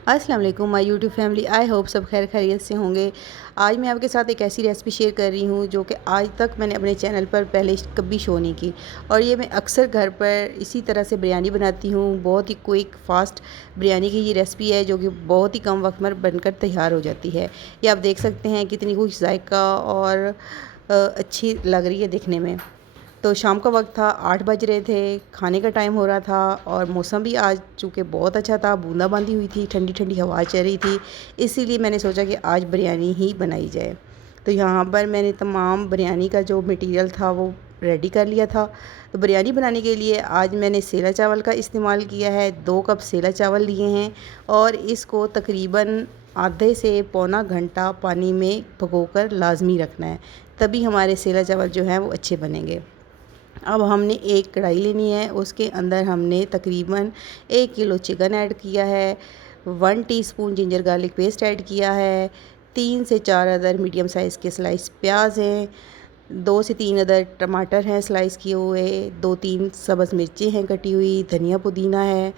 अस्सलाम वालेकुम my YouTube family. I hope सब खैर खैरियत से होंगे। आज मैं आपके साथ एक ऐसी रेसिपी शेयर कर रही हूँ जो कि आज तक मैंने अपने चैनल पर पहले कभी शो नहीं की, और ये मैं अक्सर घर पर इसी तरह से बिरयानी बनाती हूँ। बहुत ही क्विक फास्ट बिरयानी की ये रेसिपी है जो कि बहुत ही कम वक्त में बनकर तैयार हो जाती है। ये आप देख सकते हैं कितनी खुश जायका और अच्छी लग रही है दिखने में। तो शाम का वक्त था, 8 बज रहे थे, खाने का टाइम हो रहा था और मौसम भी आज चूँकि बहुत अच्छा था, बूंदाबांदी हुई थी, ठंडी ठंडी हवा चल रही थी। इसीलिए मैंने सोचा कि आज बिरयानी ही बनाई जाए। तो यहाँ पर मैंने तमाम बिरयानी का जो मटेरियल था वो रेडी कर लिया था। तो बिरयानी बनाने के लिए आज मैंने सेला चावल का इस्तेमाल किया है। 2 कप सेला चावल लिए हैं और इसको तकरीबन आधे से पौना घंटा पानी में भिगोकर लाजमी रखना है, तभी हमारे सेला चावल जो हैं वो अच्छे बनेंगे। अब हमने एक कढ़ाई लेनी है, उसके अंदर हमने तकरीबन 1 किलो चिकन ऐड किया है, 1 teaspoon ginger garlic paste add किया है, 3 से 4 अदर मीडियम साइज़ के स्लाइस प्याज हैं, 2 से 3 अदर टमाटर हैं स्लाइस किए हुए, 2-3 सब्ज़ मिर्चें हैं कटी हुई, धनिया पुदीना है।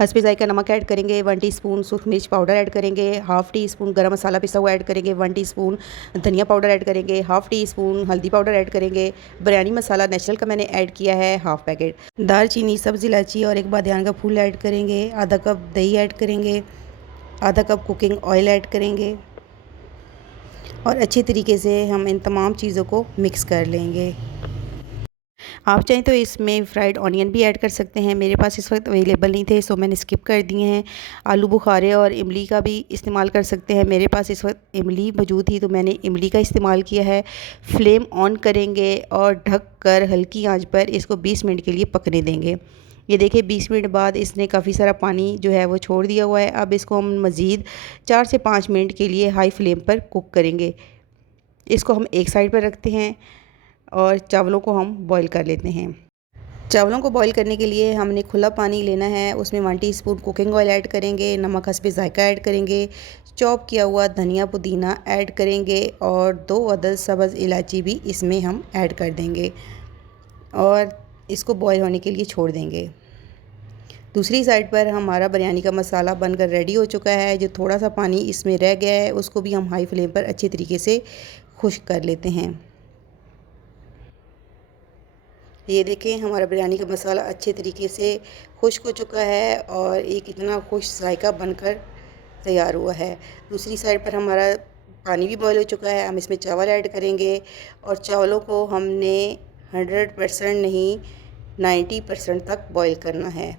हस्बे ज़ायका नमक ऐड करेंगे, 1 टीस्पून सूख मिर्च पाउडर ऐड करेंगे, हाफ़ टी स्पून गरम मसाला पिसा हुआ ऐड करेंगे, 1 टीस्पून धनिया पाउडर ऐड करेंगे, हाफ़ टी स्पून हल्दी पाउडर ऐड करेंगे। बिरयानी मसाला नेचुरल का मैंने ऐड किया है हाफ़ पैकेट। दालचीनी, सब्ज़ इलायची और एक बादियान का फूल ऐड करेंगे, आधा कप दही ऐड करेंगे, आधा कप कुकिंग ऑयल ऐड करेंगे और अच्छी तरीके से हम इन तमाम चीज़ों को मिक्स कर लेंगे। आप चाहें तो इसमें फ्राइड ऑनियन भी ऐड कर सकते हैं, मेरे पास इस वक्त अवेलेबल नहीं थे सो मैंने स्किप कर दिए हैं। आलू बुखारे और इमली का भी इस्तेमाल कर सकते हैं, मेरे पास इस वक्त इमली मौजूद थी तो मैंने इमली का इस्तेमाल किया है। फ्लेम ऑन करेंगे और ढक कर हल्की आंच पर इसको 20 मिनट के लिए पकने देंगे। ये देखिए 20 मिनट बाद इसने काफ़ी सारा पानी जो है वो छोड़ दिया हुआ है। अब इसको हम मज़ीद 4 से 5 मिनट के लिए हाई फ्लेम पर कुक करेंगे। इसको हम एक साइड पर रखते हैं और चावलों को हम बॉईल कर लेते हैं। चावलों को बॉईल करने के लिए हमने खुला पानी लेना है, उसमें 1 टीस्पून कुकिंग ऑयल ऐड करेंगे, नमक हस्बे ज़ायका ऐड करेंगे, चॉप किया हुआ धनिया पुदीना ऐड करेंगे और 2 अदद सब्ज़ इलायची भी इसमें हम ऐड कर देंगे और इसको बॉईल होने के लिए छोड़ देंगे। दूसरी साइड पर हमारा बिरयानी का मसाला बनकर रेडी हो चुका है। जो थोड़ा सा पानी इसमें रह गया है उसको भी हम हाई फ्लेम पर अच्छे तरीके से खुश्क कर लेते हैं। ये देखें हमारा बिरयानी का मसाला अच्छे तरीके से खुश्क हो चुका है और एक इतना खुश जायका बनकर तैयार हुआ है। दूसरी साइड पर हमारा पानी भी बॉईल हो चुका है, हम इसमें चावल ऐड करेंगे और चावलों को हमने 100% नहीं 90% तक बॉईल करना है।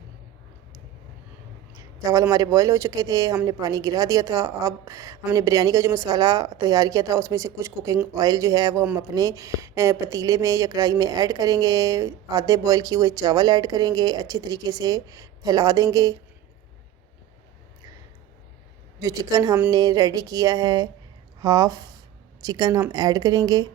चावल हमारे बॉईल हो चुके थे, हमने पानी गिरा दिया था। अब हमने बिरयानी का जो मसाला तैयार किया था उसमें से कुछ कुकिंग ऑयल जो है वो हम अपने पतीले में या कढ़ाई में ऐड करेंगे। आधे बॉईल किए हुए चावल ऐड करेंगे, अच्छे तरीके से फैला देंगे। जो चिकन हमने रेडी किया है हाफ़ चिकन हम ऐड करेंगे।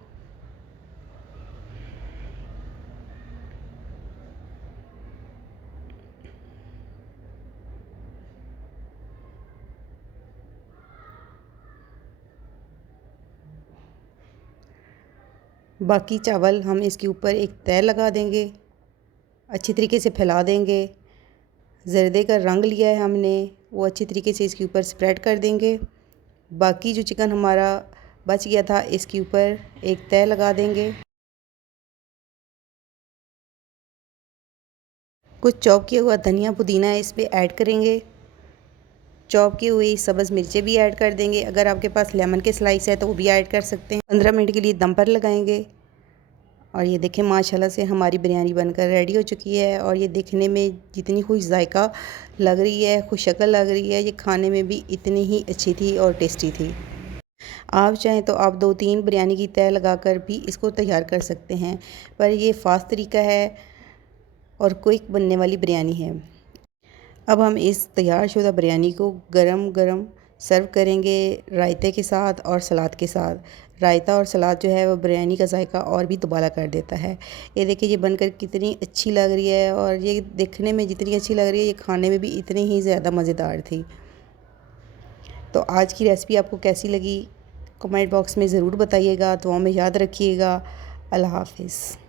बाकी चावल हम इसके ऊपर एक तह लगा देंगे, अच्छी तरीके से फैला देंगे। ज़र्दे का रंग लिया है हमने वो अच्छी तरीके से इसके ऊपर स्प्रेड कर देंगे। बाकी जो चिकन हमारा बच गया था इसके ऊपर एक तह लगा देंगे। कुछ चॉप किया हुआ धनिया पुदीना इस पे ऐड करेंगे। चॉप की हुई सब्ज़ मिर्चें भी ऐड कर देंगे। अगर आपके पास लेमन के स्लाइस है तो वो भी ऐड कर सकते हैं। 15 मिनट के लिए दम पर लगाएंगे और ये देखें माशाल्लाह से हमारी बिरयानी बनकर रेडी हो चुकी है और ये दिखने में जितनी खुश जायका लग रही है, खुश शक्ल लग रही है, ये खाने में भी इतनी ही अच्छी थी और टेस्टी थी। आप चाहें तो आप 2-3 बिरयानी की तह लगाकर भी इसको तैयार कर सकते हैं, पर ये फ़ास्ट तरीका है और क्विक बनने वाली बिरयानी है। अब हम इस तैयार शुदा बिरयानी को गरम गरम सर्व करेंगे रायते के साथ और सलाद के साथ। रायता और सलाद जो है वो बिरयानी का जायका और भी दुबाला कर देता है। ये देखिए ये बनकर कितनी अच्छी लग रही है और ये देखने में जितनी अच्छी लग रही है ये खाने में भी इतनी ही ज़्यादा मज़ेदार थी। तो आज की रेसिपी आपको कैसी लगी कमेंट बॉक्स में ज़रूर बताइएगा। दुआ में याद रखिएगा। अल्लाह हाफ़िज़।